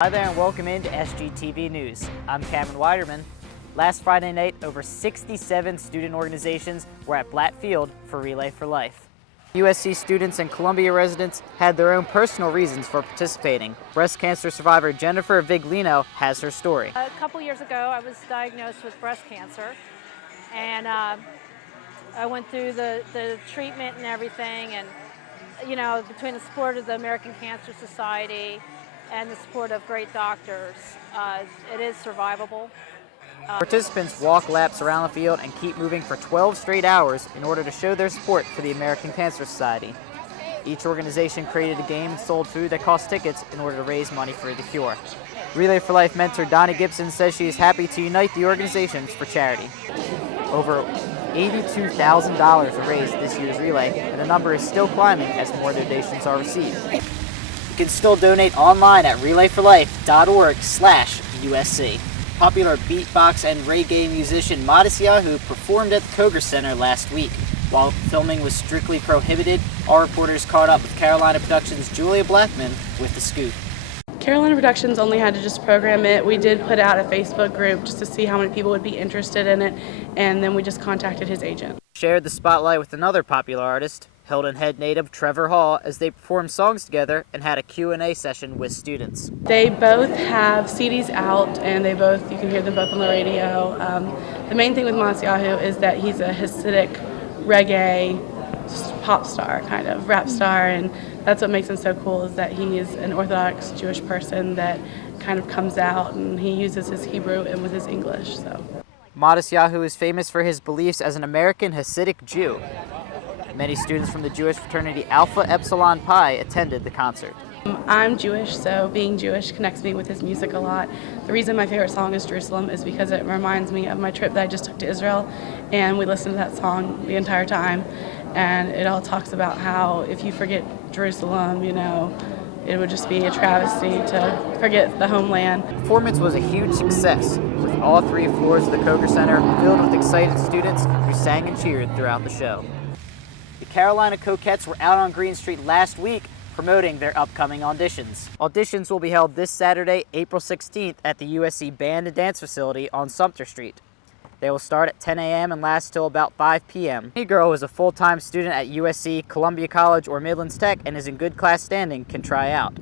Hi there and welcome into SGTV News. I'm Cameron Weiderman. Last Friday night, over 67 student organizations were at Blatt Field for Relay for Life. USC students and Columbia residents had their own personal reasons for participating. Breast cancer survivor Jennifer Viglino has her story. A couple years ago, I was diagnosed with breast cancer, and I went through the treatment and everything, and between the support of the American Cancer Society and the support of great doctors, it is survivable. Participants walk laps around the field and keep moving for 12 straight hours in order to show their support for the American Cancer Society. Each organization created a game and sold food that cost tickets in order to raise money for the cure. Relay for Life mentor Donnie Gibson says she is happy to unite the organizations for charity. Over $82,000 are raised this year's relay, and the number is still climbing as more donations are received. You can still donate online at relayforlife.org/USC. Popular beatbox and reggae musician Matisyahu performed at the Coquettes Center last week. While filming was strictly prohibited, our reporters caught up with Carolina Productions' Julia Blackman with the scoop. Carolina Productions only had to just program it. We did put out a Facebook group just to see how many people would be interested in it, and then we just contacted his agent. Shared the spotlight with another popular artist, Hilton Head native Trevor Hall, as they performed songs together and had a Q&A session with students. They both have CDs out, and you can hear them both on the radio. The main thing with Matisyahu is that he's a Hasidic reggae pop star, kind of rap star, and that's what makes him so cool, is that he is an Orthodox Jewish person that kind of comes out, and he uses his Hebrew and with his English. So Matisyahu is famous for his beliefs as an American Hasidic Jew. Many students from the Jewish fraternity Alpha Epsilon Pi attended the concert. I'm Jewish, so being Jewish connects me with his music a lot. The reason my favorite song is Jerusalem is because it reminds me of my trip that I just took to Israel, and we listened to that song the entire time, and it all talks about how if you forget Jerusalem, it would just be a travesty to forget the homeland. The performance was a huge success, with all 3 floors of the Coquettes Center filled with excited students who sang and cheered throughout the show. The Carolina Coquettes were out on Green Street last week promoting their upcoming auditions. Auditions will be held this Saturday, April 16th at the USC Band and Dance Facility on Sumter Street. They will start at 10 a.m. and last till about 5 p.m. Any girl who is a full-time student at USC, Columbia College, or Midlands Tech and is in good class standing can try out.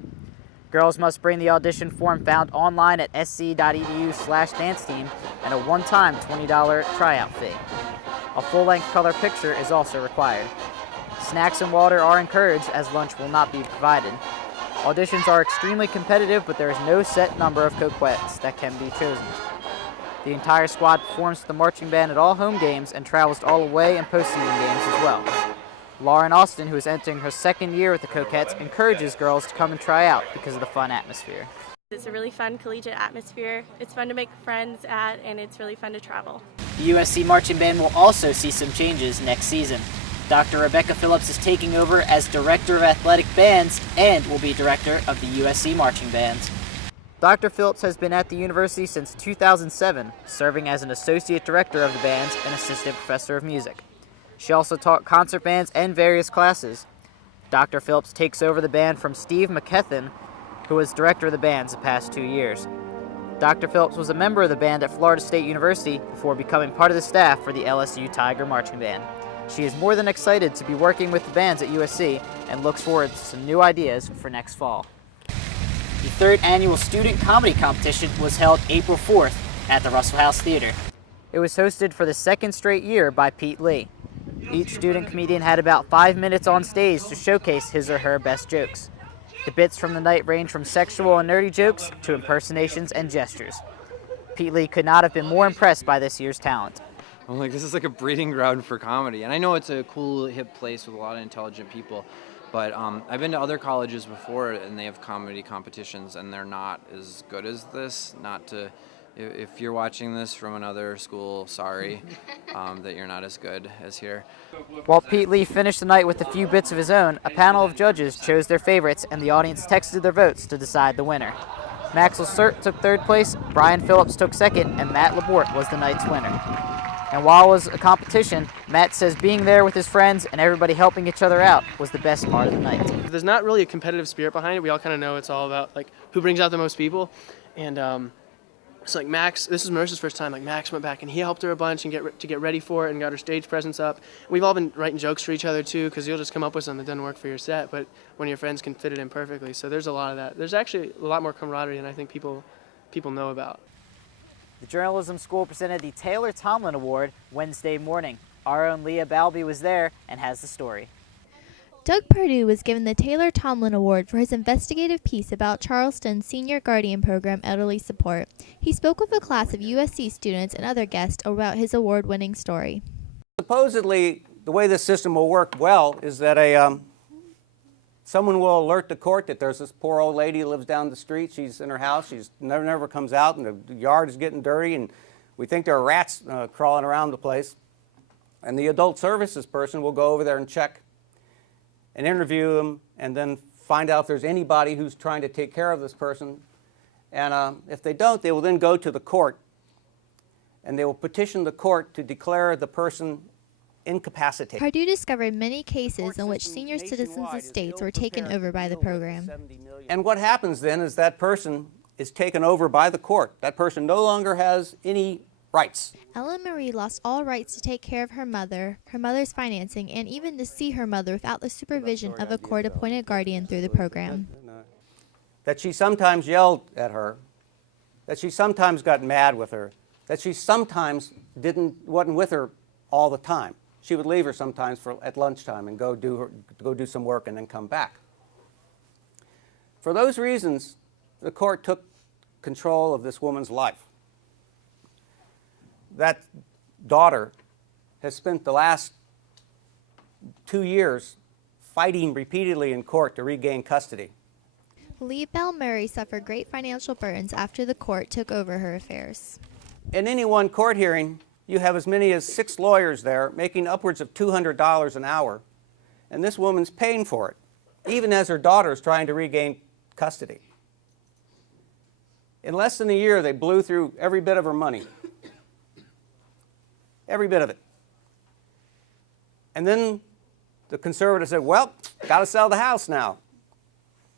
Girls must bring the audition form found online at sc.edu/dance-team and a one-time $20 tryout fee. A full-length color picture is also required. Snacks and water are encouraged, as lunch will not be provided. Auditions are extremely competitive, but there is no set number of Coquettes that can be chosen. The entire squad performs with the marching band at all home games and travels to all away and postseason games as well. Lauren Austin, who is entering her 2nd year with the Coquettes, encourages girls to come and try out because of the fun atmosphere. It's a really fun collegiate atmosphere. It's fun to make friends at, and it's really fun to travel. The USC Marching Band will also see some changes next season. Dr. Rebecca Phillips is taking over as Director of Athletic Bands and will be Director of the USC Marching Bands. Dr. Phillips has been at the university since 2007, serving as an Associate Director of the bands and Assistant Professor of Music. She also taught concert bands and various classes. Dr. Phillips takes over the band from Steve McKethan, who was Director of the bands the past 2 years. Dr. Phillips was a member of the band at Florida State University before becoming part of the staff for the LSU Tiger Marching Band. She is more than excited to be working with the bands at USC and looks forward to some new ideas for next fall. The 3rd annual Student Comedy Competition was held April 4th at the Russell House Theater. It was hosted for the 2nd straight year by Pete Lee. Each student comedian had about 5 minutes on stage to showcase his or her best jokes. The bits from the night range from sexual and nerdy jokes to impersonations and gestures. Pete Lee could not have been more impressed by this year's talent. I'm like, this is like a breeding ground for comedy. And I know it's a cool, hip place with a lot of intelligent people, but I've been to other colleges before and they have comedy competitions and they're not as good as this. If you're watching this from another school, sorry that you're not as good as here. While Pete Lee finished the night with a few bits of his own, a panel of judges chose their favorites and the audience texted their votes to decide the winner. Maxwell Surt took 3rd place, Brian Phillips took 2nd, and Matt Laborte was the night's winner. And while it was a competition, Matt says being there with his friends and everybody helping each other out was the best part of the night. There's not really a competitive spirit behind it. We all kind of know it's all about like who brings out the most people. And so like Max, this is Marissa's first time. Like Max went back and he helped her a bunch and get ready for it and got her stage presence up. We've all been writing jokes for each other too, because you'll just come up with something that doesn't work for your set, but one of your friends can fit it in perfectly. So there's a lot of that. There's actually a lot more camaraderie than I think people know about. The journalism school presented the Taylor Tomlin Award Wednesday morning. Our own Leah Balby was there and has the story. Doug Perdue was given the Taylor Tomlin Award for his investigative piece about Charleston's Senior Guardian Program elderly support. He spoke with a class of USC students and other guests about his award-winning story. Supposedly, the way this system will work well is that someone will alert the court that there's this poor old lady who lives down the street. She's in her house. She's never comes out, and the yard is getting dirty, and we think there are rats crawling around the place. And the adult services person will go over there and check and interview them, and then find out if there's anybody who's trying to take care of this person. And if they don't, they will then go to the court, and they will petition the court to declare the person incapacitated. Perdue discovered many cases in which senior citizens' estates were taken over by the program. And what happens then is that person is taken over by the court. That person no longer has any rights. Ellen Marie lost all rights to take care of her mother's financing, and even to see her mother without the supervision of a court-appointed guardian through the program. That she sometimes yelled at her, that she sometimes got mad with her, that she sometimes wasn't with her all the time. She would leave her sometimes at lunchtime and go do some work and then come back. For those reasons, the court took control of this woman's life. That daughter has spent the last 2 years fighting repeatedly in court to regain custody. Lee Bell Murray suffered great financial burdens after the court took over her affairs. In any one court hearing, you have as many as 6 lawyers there making upwards of $200 an hour, and this woman's paying for it, even as her daughter is trying to regain custody. In less than a year, they blew through every bit of her money. Every bit of it. And then the conservative said, well, got to sell the house now.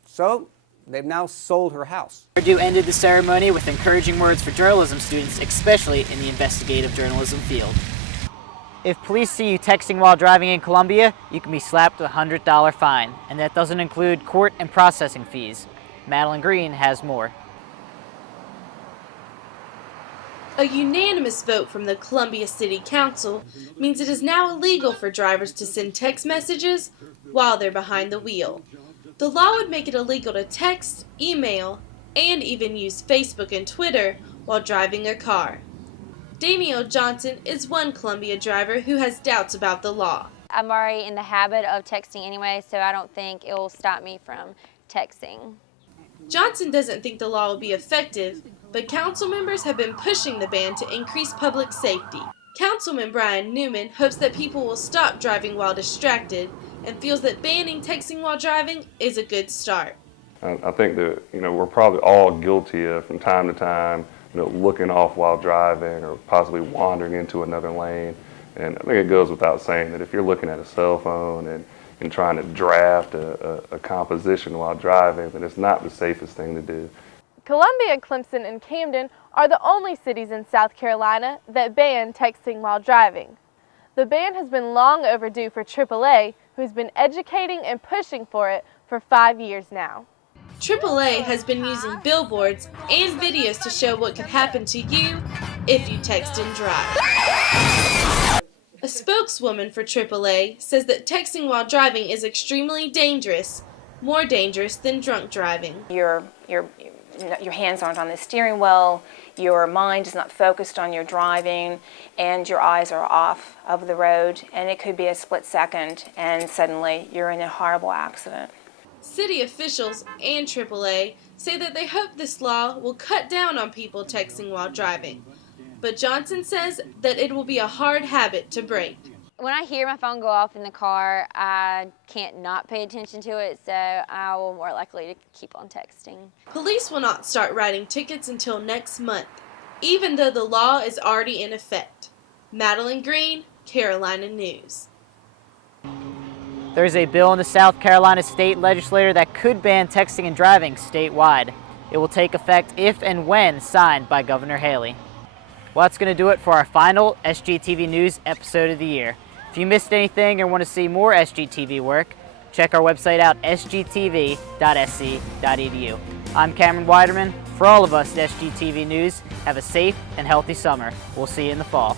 So they've now sold her house. Perdue ended the ceremony with encouraging words for journalism students, especially in the investigative journalism field. If police see you texting while driving in Columbia, you can be slapped with a $100 fine, and that doesn't include court and processing fees. Madeline Green has more. A unanimous vote from the Columbia City Council means it is now illegal for drivers to send text messages while they're behind the wheel. The law would make it illegal to text, email, and even use Facebook and Twitter while driving a car. Danielle Johnson is one Columbia driver who has doubts about the law. I'm already in the habit of texting anyway, so I don't think it will stop me from texting. Johnson doesn't think the law will be effective, but council members have been pushing the ban to increase public safety. Councilman Brian Newman hopes that people will stop driving while distracted and feels that banning texting while driving is a good start. I think that we're probably all guilty of, from time to time, looking off while driving or possibly wandering into another lane. And I think it goes without saying that if you're looking at a cell phone and trying to draft a composition while driving, then it's not the safest thing to do. Columbia, Clemson, and Camden are the only cities in South Carolina that ban texting while driving. The ban has been long overdue for AAA, who's been educating and pushing for it for 5 years now. AAA has been using billboards and videos to show what could happen to you if you text and drive. A spokeswoman for AAA says that texting while driving is extremely dangerous, more dangerous than drunk driving. Your hands aren't on the steering wheel, your mind is not focused on your driving, and your eyes are off of the road, and it could be a split second, and suddenly you're in a horrible accident. City officials and AAA say that they hope this law will cut down on people texting while driving, but Johnson says that it will be a hard habit to break. When I hear my phone go off in the car, I can't not pay attention to it, so I will more likely to keep on texting. Police will not start writing tickets until next month, even though the law is already in effect. Madeline Green, Carolina News. There's a bill in the South Carolina State Legislature that could ban texting and driving statewide. It will take effect if and when signed by Governor Haley. Well, that's going to do it for our final SGTV News episode of the year. If you missed anything or want to see more SGTV work, check our website out, sgtv.sc.edu. I'm Cameron Weiderman. For all of us at SGTV News, have a safe and healthy summer. We'll see you in the fall.